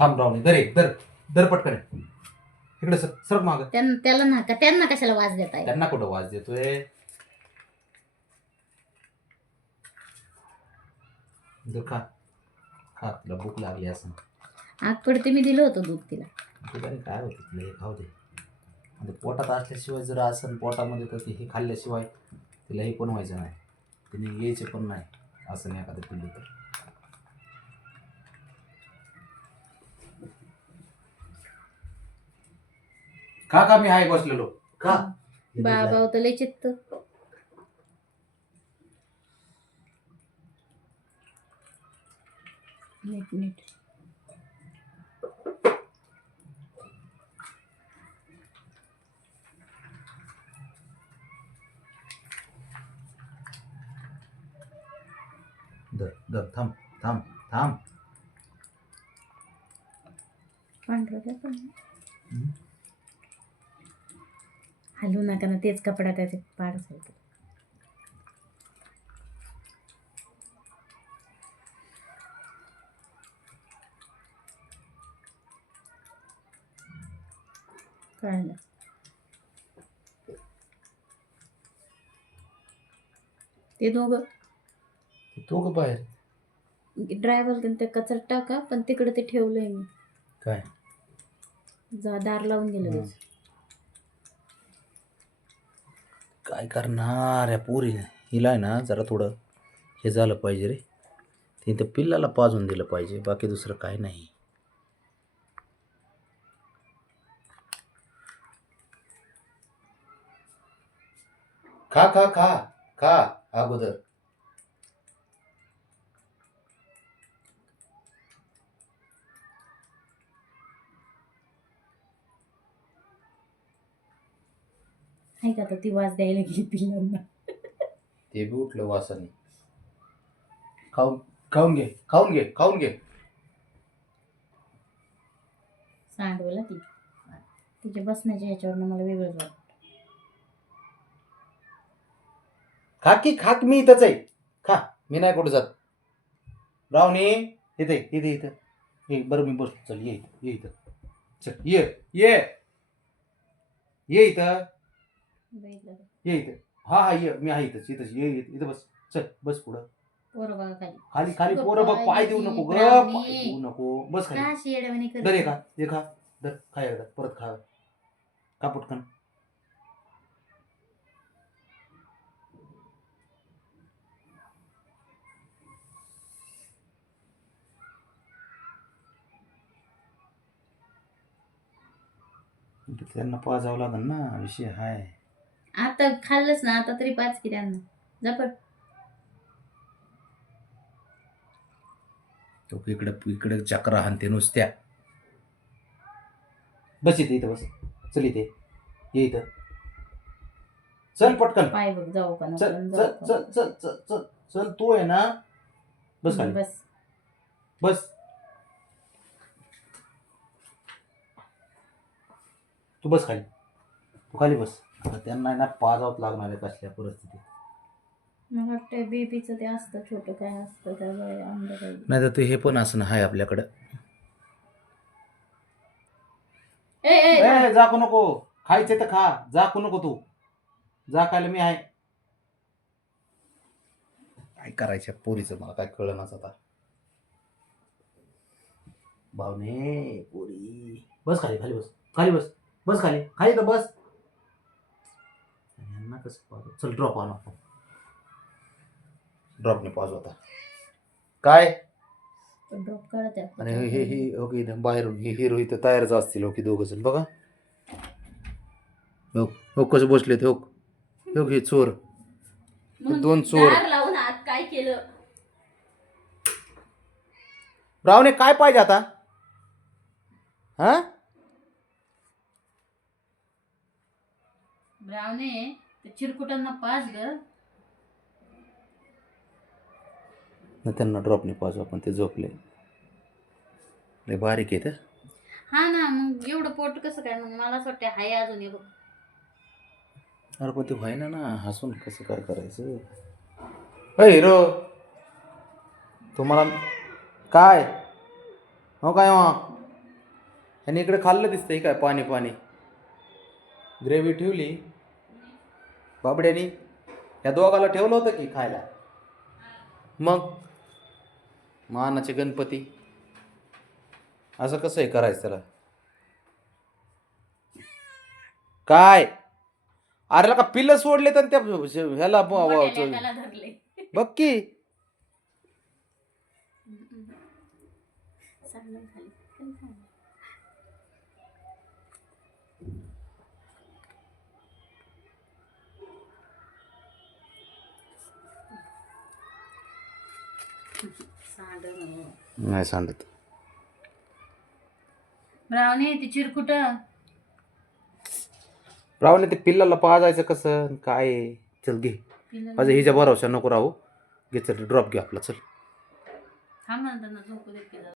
थांब राहून दर एक दर दर पटकन इकडे सर सर माग त्यांना कशाला वाज देताय? त्यांना कुठं वाज देतोय? खा खा, तुला भूक लागली असं. आग पडते, मी दिलं होतं दूध तिला. दुधाने काय होतं तुला, हे खाऊ दे. म्हणजे पोटात असल्याशिवाय जर असं पोटामध्ये तर हे खाल्ल्याशिवाय तिला हे पण व्हायचं नाही, तिने यायचे पण नाही असं नाही एखादं पिल्लू तर. का मी आहे बसलेलो का? बाबा होतं लय चित्त. नीट नीट. दर दर थांब थांब थांब. पांढरं पण हलवू नका ना, तेच कपडा त्याचे पाड होते. कळलं. ते तो का बाहेर ड्रायव्हर ते कचरा टाका, पण तिकडे ते ठेवलंय मी. काय दार लावून गेलं. काय करणार या पोरी, हिला आहे ना जरा थोडं हे झालं पाहिजे रे, तिने त्या पिल्लाला पाजून दिलं पाहिजे, बाकी दुसरं काय नाही. खा खा खा खा अगोदर. आहे का, तर ती वाज द्यायला गेली पिल्लांना. ते बी उठलं वासाने. खाऊन खाऊन घे खाऊन घे खाऊन घे. सांडवला ती, तिच्या बसण्याच्या ह्याच्यावरनं मला वेगळंच वाटतं. खाक मी इथंच आहे, खा, मी नाही कुठं जात. रावणी इथे इथे इथं ये, बरं मी बसतो, चल ये ये इथं, चल ये ये ये इथं ये इथं. हा हा ये, मी आहे इथंच इथंच ये इथं बस, चल बस पुढं. पोरं बघा खाली खाली खाली पोरं बघ, पाय देऊ नको ग, ब्राह्मणी. पाय देऊ नको, बस खाली. का अशी येड्यावानी दर करते? हे खा दर, खा एकदा परत खा, का पटकन. त्यांना पाजावं लागेल ना, विषय हाय. आता खाल्लंच ना, आता तरी पाच की त्यांना. जपट. तो इकडे इकडे चक्रा हाणते नुसत्या. बस इथे इथं बस, चल इथे ये इथं, चल पटकन. पाय बघ, जाऊ का चल नको? चल चल चल चल चल चल, तू आहे ना, बस खाली बस. बस, तू बस खाली, तू खाली बस. आता त्यांना ना पाजावत लागणार आहे कसल्या परिस्थितीत. मला वाटतं बेबीचं ते असतं छोटं, काय असतं त्याला नाही तर ते हे पण असणं आहे आपल्याकडं. ए जाकू नको, खायचे तर खा, जाकू नको तू, जा खायला मी आहे. काय करायच्या पोरीचं मला काय कळणाच आता. भावने पोरी बस खाली, खाली बस, खाली बस, बस खाली, खाली तर बस. यांना कसं पाहतो, चल ड्रॉप आणा, ड्रॉपने पाहतो आता. काय ड्रॉप करत आहे. आणि हे ही ओके, बाहेरून ही हिरो इथं तयारच असतील ओके, दोघं जण बघा. हो हो कसं बसले ते, हो हे चोर, दोन चोर. लावून आत काय केलं? रावणे काय पाहिजे आता, हा? ब्रावणे ते चिरकुटांना पाच ग. त्यांना ड्रॉपने पाजू आपण, ते झोपले लय बारीक आहे. हा ना, मग एवढं पोट कसं काय? मग मला असं वाटतं हाय अजून हे बघ. अरे पण ते व्हायना ना, हसून कसं काय करायचं. अय हिरो, तुम्हाला काय हो काय आणि इकडे खाल्लं दिसतंय काय पाणी पाणी ग्रेव्ही ठेवली बाबड्यानी या दोघाला ठेवलं होतं की खायला मग मानाचे गणपती असं कसं आहे करायचं त्याला काय अरे का पिल्लं सोडले तर त्या ह्याला मोठ्या लेकाला धरले. बघ की सांडून खाली. खाली सांड. सांडून. नाही सांगत ब्राउनी ती चिरकुट राहुल ते पिल्लाला पाजायचं कसं काय आहे? चल घे माझं हिच्या भरोशा नको राहू घे चल ड्रॉप घे आपला चल थांब ना त्यांना झोपू दे की जरा.